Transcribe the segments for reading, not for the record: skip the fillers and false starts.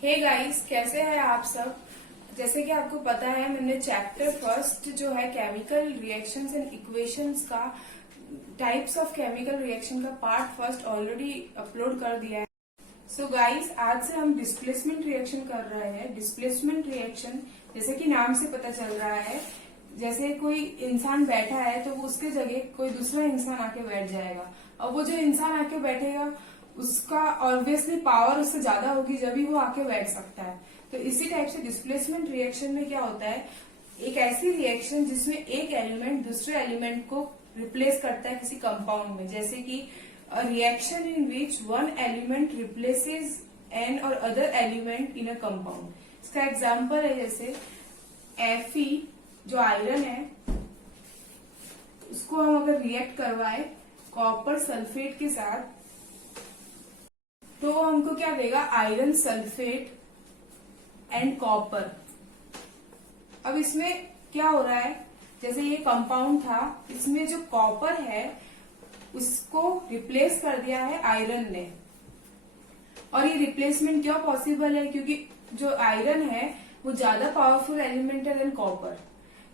Hey guys, कैसे हैं आप सब। जैसे कि आपको पता है, मैंने चैप्टर फर्स्ट जो है केमिकल रिएक्शंस एंड इक्वेशंस का टाइप्स ऑफ केमिकल रिएक्शन का पार्ट फर्स्ट ऑलरेडी अपलोड कर दिया है। सो गाइस, आज से हम डिस्प्लेसमेंट रिएक्शन कर रहे हैं। डिस्प्लेसमेंट रिएक्शन जैसे कि नाम से पता चल रहा है, जैसे कोई इंसान बैठा है तो वो उसके जगह कोई दूसरा इंसान आके बैठ जाएगा, और वो जो इंसान आके बैठेगा उसका ऑब्वियसली पावर उससे ज्यादा होगी, जब भी वो आके बैठ सकता है। तो इसी टाइप से डिस्प्लेसमेंट रिएक्शन में क्या होता है, एक ऐसी रिएक्शन जिसमें एक एलिमेंट दूसरे एलिमेंट को रिप्लेस करता है किसी कंपाउंड में, जैसे कि a reaction in which one element replaces an or other element in a compound। इसका एग्जाम्पल है जैसे Fe जो आयरन है, उसको हम अगर रिएक्ट करवाए कॉपर सल्फेट के साथ, तो हमको क्या देगा, आयरन सल्फेट एंड कॉपर। अब इसमें क्या हो रहा है, जैसे ये कंपाउंड था, इसमें जो कॉपर है उसको रिप्लेस कर दिया है आयरन ने। और ये रिप्लेसमेंट क्यों पॉसिबल है, क्योंकि जो आयरन है वो ज्यादा पावरफुल एलिमेंट है देन कॉपर।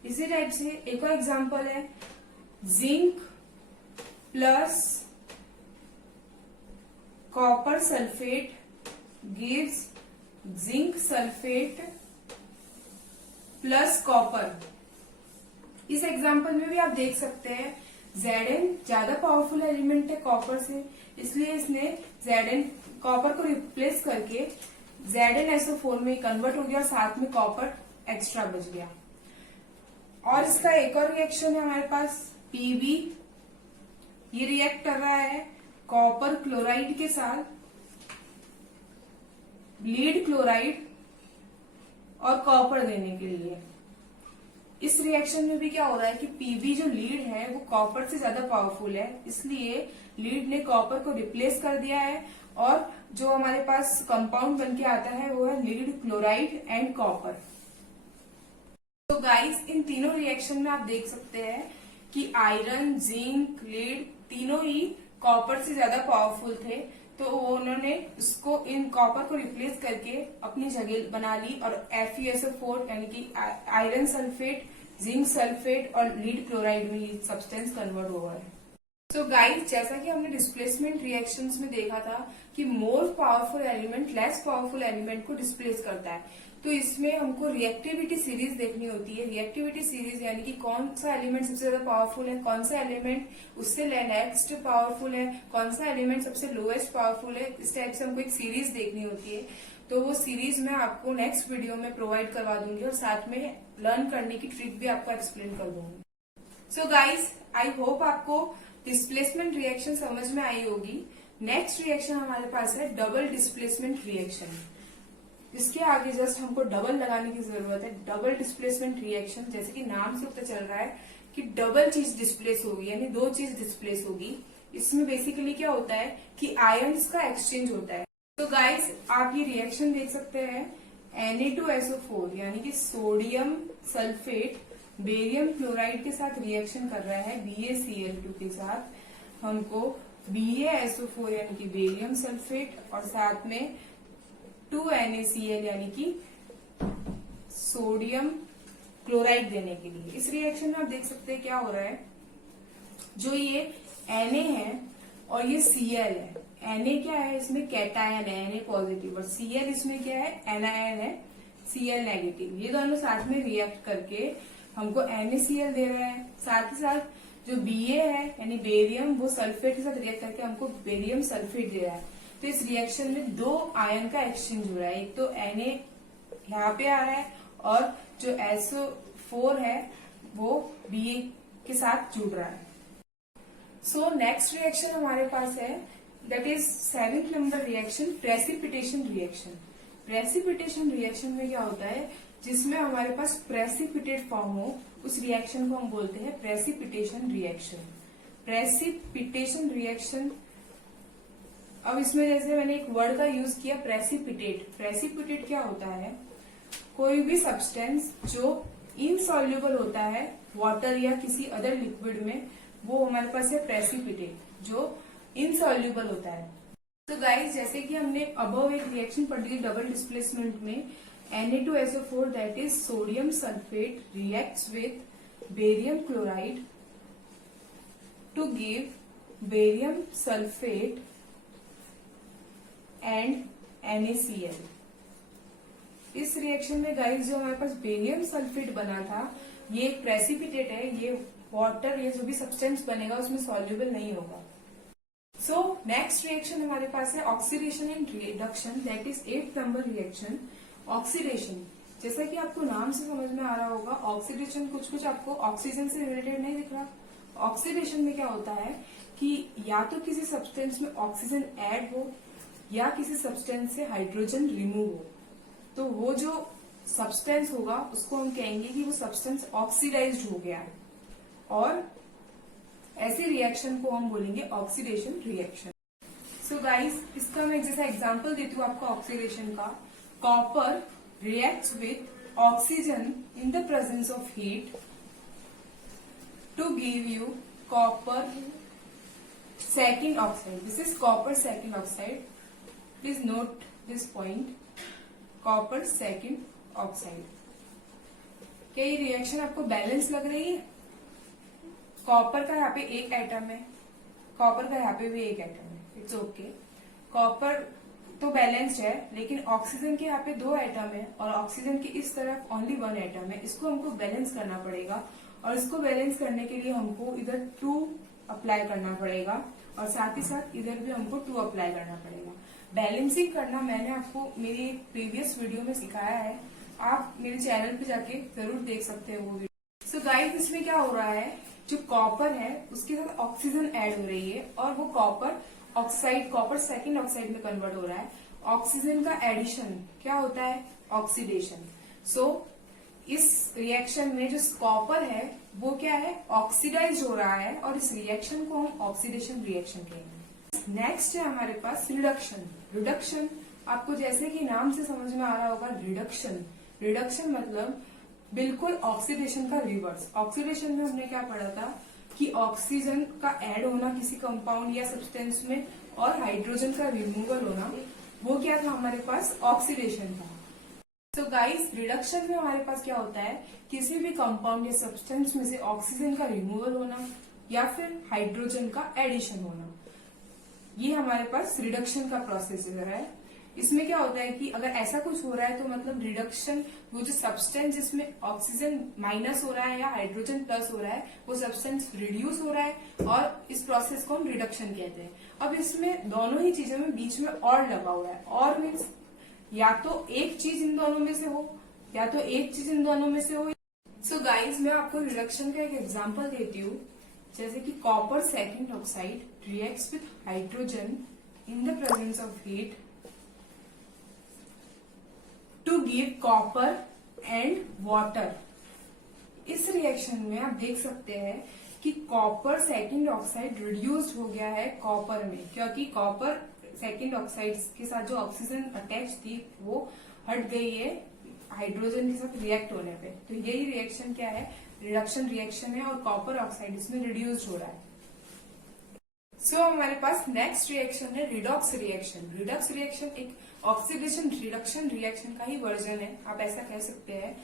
इसी टाइप से एक और एग्जांपल है, zinc plus copper sulphate gives zinc sulphate plus copper. इस एग्जांपल में भी आप देख सकते हैं Zn ज्यादा पावरफुल एलिमेंट है कॉपर से, इसलिए इसने Zn कॉपर को रिप्लेस करके ZnSO4 में कन्वर्ट हो गया और साथ में कॉपर एक्स्ट्रा बच गया। और इसका एक और रिएक्शन है हमारे पास Pb, ये रिएक्ट कर रहा है कॉपर क्लोराइड के साथ लीड क्लोराइड और कॉपर देने के लिए। इस रिएक्शन में भी क्या हो रहा है कि Pb जो लीड है वो कॉपर से ज्यादा पावरफुल है, इसलिए लीड ने कॉपर को रिप्लेस कर दिया है, और जो हमारे पास कंपाउंड बन के आता है वो है लीड क्लोराइड एंड कॉपर। तो गाइस, इन तीनों रिएक्शन में आप देख सकते हैं कि आयरन, जिंक, लीड तीनों ही कॉपर से ज्यादा पावरफुल थे, तो उन्होंने उसको इन कॉपर को रिप्लेस करके अपनी जगह बना ली और FeSO4 यानी कि आयरन सल्फेट, जिंक सल्फेट और लीड क्लोराइड में ये सब्सटेंस कन्वर्ट हुआ है। तो गाइस, जैसा कि हमने डिस्प्लेसमेंट रिएक्शंस में देखा था कि more powerful element less powerful element को डिस्प्लेस करता है, तो इसमें हमको रिएक्टिविटी सीरीज देखनी होती है। रिएक्टिविटी सीरीज यानी कि कौन सा एलिमेंट सबसे ज्यादा पावरफुल है, कौन सा एलिमेंट उससे नेक्स्ट पावरफुल है, कौन सा एलिमेंट सबसे लोएस्ट पावरफुल है। इस टाइप से हमको एक सीरीज देखनी होती है, तो वो सीरीज मैं आपको नेक्स्ट वीडियो में प्रोवाइड करवा दूंगी और साथ में लर्न करने की ट्रिक भी आपको एक्सप्लेन कर दूंगी। सो गाइज, आई होप आपको डिस्प्लेसमेंट रिएक्शन समझ में आई होगी। नेक्स्ट रिएक्शन हमारे पास है डबल डिस्प्लेसमेंट रिएक्शन। इसके आगे जस्ट हमको डबल लगाने की जरूरत है। डबल डिस्प्लेसमेंट रिएक्शन, जैसे कि नाम से पता चल रहा है कि डबल चीज डिस्प्लेस होगी, यानी दो चीज डिस्प्लेस होगी। इसमें बेसिकली क्या होता है कि आयंस का एक्सचेंज होता है। तो गाइस, आप ये रिएक्शन देख सकते हैं, Na2SO4 यानी कि सोडियम सल्फेट बेरियम क्लोराइड के साथ रिएक्शन कर रहा है BaCl2 के साथ। हमको BaSO4 यानी कि बेरियम सल्फेट और साथ में 2NaCl यानी कि सोडियम क्लोराइड देने के लिए। इस रिएक्शन में आप देख सकते हैं क्या हो रहा है, जो ये Na है और ये Cl है। Na क्या है, इसमें कैटायन है, Na पॉजिटिव, और Cl इसमें क्या है, एनायन है, Cl नेगेटिव। ये दोनों साथ में रिएक्ट करके हमको NaCl दे रहा है। साथ ही साथ जो Ba है यानी बेरियम, वो सल्फेट के साथ रिएक्ट करके हमको बेरियम सल्फेट दे रहा है। तो इस रिएक्शन में दो आयन का एक्सचेंज हो रहा है, एक तो Na यहाँ पे आ रहा है और जो SO4 है वो Ba के साथ जुड़ रहा है। सो नेक्स्ट रिएक्शन हमारे पास है, that is 7th number reaction, precipitation reaction. Precipitation reaction में क्या होता है, जिसमें हमारे पास प्रेसिपिटेट फॉर्म हो, उस रिएक्शन को हम बोलते हैं प्रेसिपिटेशन रिएक्शन। प्रेसिपिटेशन रिएक्शन, अब इसमें जैसे मैंने एक वर्ड का यूज किया प्रेसिपिटेट। प्रेसिपिटेट क्या होता है, कोई भी सब्सटेंस जो इनसॉल्युबल होता है वाटर या किसी अदर लिक्विड में, वो हमारे पास है प्रेसिपिटेट, जो इनसॉल्युबल होता है। तो गाइस, जैसे कि हमने अबव एक रिएक्शन पढ़ी थी डबल डिस्प्लेसमेंट में, Na2SO4 that is sodium sulphate reacts with barium chloride to give barium sulphate and NaCl। इस रिएक्शन में गाइस जो हमारे पास बेरियम सल्फेट बना था, ये एक प्रेसिपिटेट है, ये वाटर या जो भी सब्सटेंस बनेगा उसमें सॉल्युबल नहीं होगा। सो नेक्स्ट रिएक्शन हमारे पास है oxidation and reduction, that is 8th number reaction. Oxidation, जैसा कि आपको नाम से समझ में आ रहा होगा, ऑक्सीडेशन कुछ आपको ऑक्सीजन से रिलेटेड नहीं दिख रहा। ऑक्सीडेशन में क्या होता है कि या तो किसी सब्सटेंस में ऑक्सीजन ऐड हो या किसी सब्सटेंस से हाइड्रोजन रिमूव हो, तो वो जो सब्सटेंस होगा उसको हम कहेंगे कि वो सब्सटेंस ऑक्सीडाइज्ड हो गया है, और ऐसे रिएक्शन को हम बोलेंगे ऑक्सीडेशन रिएक्शन। सो गाइस, इसका मैं जैसा एग्जांपल देती हूँ आपको ऑक्सीडेशन का। Copper reacts with oxygen in the presence of heat to give you copper second oxide. This is copper second oxide, please note this point, copper second oxide. क्या ये reaction आपको बैलेंस लग रही है? कॉपर का यहाँ पे एक एटम है, कॉपर का यहाँ पे भी एक एटम है, इट्स ओके। कॉपर तो बैलेंस्ड है, लेकिन ऑक्सीजन के यहाँ पे 2 एटम है और ऑक्सीजन के इस तरफ ओनली 1 एटम है। इसको हमको बैलेंस करना पड़ेगा, और इसको बैलेंस करने के लिए हमको इधर 2 अप्लाई करना पड़ेगा, और साथ ही साथ इधर भी हमको 2 अप्लाई करना पड़ेगा। बैलेंसिंग करना मैंने आपको मेरी प्रीवियस वीडियो में सिखाया है, आप मेरे चैनल पे जाके जरूर देख सकते हैं वो वीडियो। सो गाइस, इसमें क्या हो रहा है, जो कॉपर है उसके साथ ऑक्सीजन ऐड हो रही है, और वो copper oxide, copper second oxide में कन्वर्ट हो रहा है। ऑक्सीजन का एडिशन क्या होता है? ऑक्सीडेशन। सो इस रिएक्शन में जो कॉपर है वो क्या है? ऑक्सीडाइज हो रहा है, और इस रिएक्शन को हम ऑक्सीडेशन रिएक्शन कहेंगे। नेक्स्ट है हमारे पास रिडक्शन। रिडक्शन आपको जैसे कि नाम से समझ में आ रहा होगा, रिडक्शन। रिडक्शन मतलब बिल्कुल ऑक्सीडेशन का रिवर्स। ऑक्सीडेशन में हमने क्या पढ़ा था कि ऑक्सीजन का ऐड होना किसी कंपाउंड या सब्सटेंस में और हाइड्रोजन का रिमूवल होना, वो क्या था हमारे पास? ऑक्सीडेशन था। तो गाइस, रिडक्शन में हमारे पास क्या होता है, किसी भी कंपाउंड या सब्सटेंस में से ऑक्सीजन का रिमूवल होना या फिर हाइड्रोजन का एडिशन होना, ये हमारे पास रिडक्शन का प्रोसीजर है। इसमें क्या होता है कि अगर ऐसा कुछ हो रहा है तो मतलब रिडक्शन, वो जो सब्सटेंस जिसमें ऑक्सीजन माइनस हो रहा है या हाइड्रोजन प्लस हो रहा है, वो सब्सटेंस रिड्यूस हो रहा है, और इस प्रोसेस को हम रिडक्शन कहते हैं। अब इसमें दोनों ही चीजों में बीच में और लगा हुआ है, और मीन्स या तो एक चीज इन दोनों में से हो या तो एक चीज इन दोनों में से हो। सो गाइज, मैं आपको रिडक्शन का एक एग्जाम्पल देती हूँ, जैसे कि copper second oxide reacts with hydrogen in the presence of heat to give copper and water. इस रिएक्शन में आप देख सकते हैं कि कॉपर सेकंड ऑक्साइड रिड्यूस्ड हो गया है कॉपर में, क्योंकि कॉपर सेकंड ऑक्साइड के साथ जो ऑक्सीजन अटैच थी वो हट गई है हाइड्रोजन के साथ रिएक्ट होने पे। तो यही रिएक्शन क्या है? रिडक्शन रिएक्शन है, और कॉपर ऑक्साइड इसमें रिड्यूस्ड हो रहा है। सो हमारे पास नेक्स्ट रिएक्शन है रिडॉक्स रिएक्शन। रिडॉक्स रिएक्शन एक ऑक्सीडेशन रिडक्शन रिएक्शन का ही वर्जन है, आप ऐसा कह सकते हैं।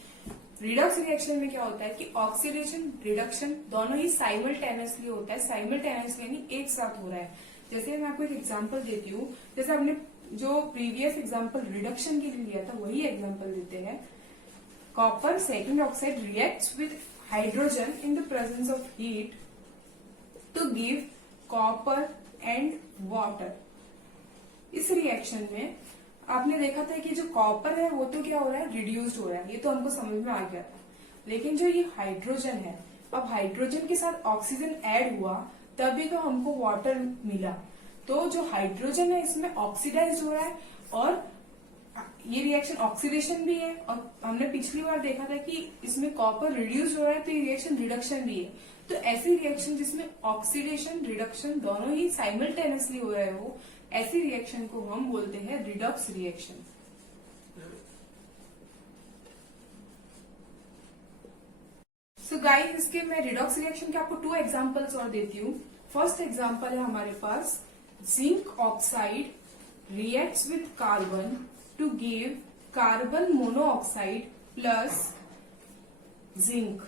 रिडॉक्स रिएक्शन में क्या होता है कि ऑक्सीडेशन रिडक्शन दोनों ही साइमल्टेनियसली होता है। साइमल्टेनियसली यानी एक साथ हो रहा है। जैसे मैं आपको एक एग्जांपल देती हूँ, जैसे हमने जो प्रीवियस एग्जांपल रिडक्शन के लिए लिया था वही एग्जांपल देते हैं। Copper second oxide reacts with hydrogen in the presence of heat to give copper and water. इस रिएक्शन में आपने देखा था कि जो कॉपर है वो तो क्या हो रहा है? रिड्यूस्ड हो रहा है, ये तो हमको समझ में आ गया था। लेकिन जो ये हाइड्रोजन है, अब हाइड्रोजन के साथ ऑक्सीजन ऐड हुआ तभी तो हमको वाटर मिला। तो जो हाइड्रोजन है इसमें ऑक्सीडाइज हो रहा है, और ये रिएक्शन ऑक्सीडेशन भी है, और हमने पिछली बार देखा था कि इसमें कॉपर रिड्यूस हो रहा है, तो ये रिएक्शन रिडक्शन भी है। तो ऐसी रिएक्शन जिसमें ऑक्सीडेशन रिडक्शन दोनों ही साइमल्टेनियसली हो रहे हो, ऐसी रिएक्शन को हम बोलते हैं रिडॉक्स रिएक्शन। सो गाइस, इसके मैं रिडॉक्स रिएक्शन के आपको 2 एग्जांपल्स और देती हूँ। फर्स्ट एग्जांपल है हमारे पास zinc oxide reacts with carbon to give carbon monoxide plus zinc.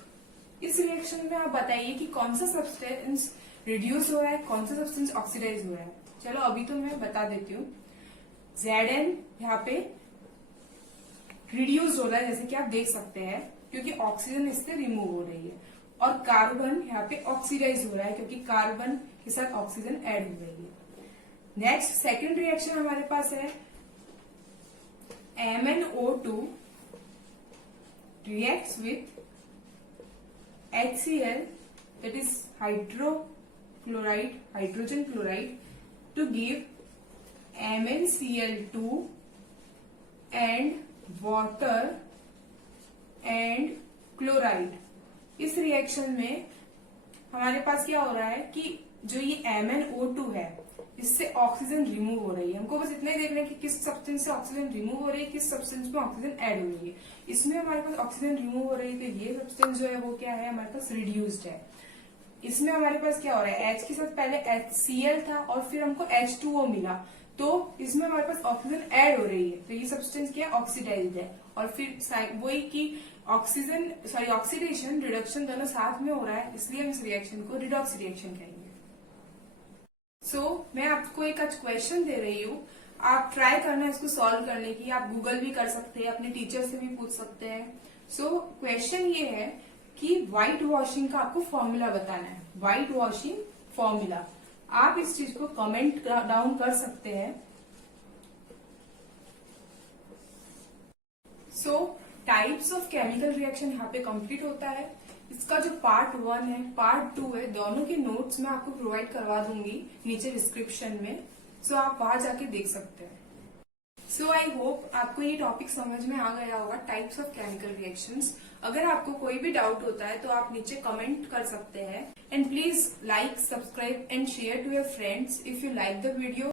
इस रिएक्शन में आप बताइए कि कौन सा सब्सटेंस रिड्यूस हो रहा है, कौन सा सब्सटेंस ऑक्सीडाइज हो रहा है। चलो अभी तो मैं बता देती हूँ। Zn यहाँ पे रिड्यूस हो रहा है, जैसे कि आप देख सकते हैं, क्योंकि ऑक्सीजन इससे रिमूव हो रही है, और कार्बन यहाँ पे ऑक्सीडाइज हो रहा है क्योंकि कार्बन के साथ ऑक्सीजन ऐड हो रही है। नेक्स्ट सेकेंड रिएक्शन हमारे पास है MnO2 reacts with HCl, that is hydrogen chloride, to give MnCl2 and water and chloride। इस रिएक्शन में हमारे पास क्या हो रहा है कि जो ये MnO2 है, इससे ऑक्सीजन रिमूव हो रही है। हमको बस इतना ही देखना है कि किस सब्सटेंस से ऑक्सीजन रिमूव हो रही है, किस सब्सटेंस में ऑक्सीजन ऐड हो रही है। इसमें हमारे पास ऑक्सीजन रिमूव हो रही है, तो ये सब्सटेंस जो है वो क्या है, हमारे पास रिड्यूस्ड है। इसमें हमारे पास क्या हो रहा है, H के साथ पहले HCl था और फिर हमको H2O मिला, तो इसमें हमारे पास ऑक्सीजन ऐड हो रही है, तो ये सब्सटेंस क्या है, ऑक्सीडाइज्ड है। और फिर वही की ऑक्सीडेशन रिडक्शन दोनों साथ में हो रहा है, इसलिए हम इस रिएक्शन को रिडॉक्स रिएक्शन कहेंगे। मैं आपको एक आज क्वेश्चन दे रही हूँ, आप ट्राई करना इसको सॉल्व करने की। आप गूगल भी कर सकते हैं, अपने टीचर से भी पूछ सकते हैं। क्वेश्चन ये है कि व्हाइट वॉशिंग का आपको फॉर्मूला बताना है। व्हाइट वॉशिंग फॉर्मूला, आप इस चीज को कमेंट डाउन कर सकते हैं। टाइप्स ऑफ केमिकल रिएक्शन यहाँ पे कंप्लीट होता है। इसका जो पार्ट 1 है, पार्ट 2 है, दोनों के नोट्स मैं आपको प्रोवाइड करवा दूंगी नीचे डिस्क्रिप्शन में, आप वहां जाके देख सकते हैं। आई होप आपको ये टॉपिक समझ में आ गया होगा, टाइप्स ऑफ केमिकल रिएक्शंस। अगर आपको कोई भी डाउट होता है तो आप नीचे कमेंट कर सकते हैं। And please like, subscribe and share to your friends if you like the video.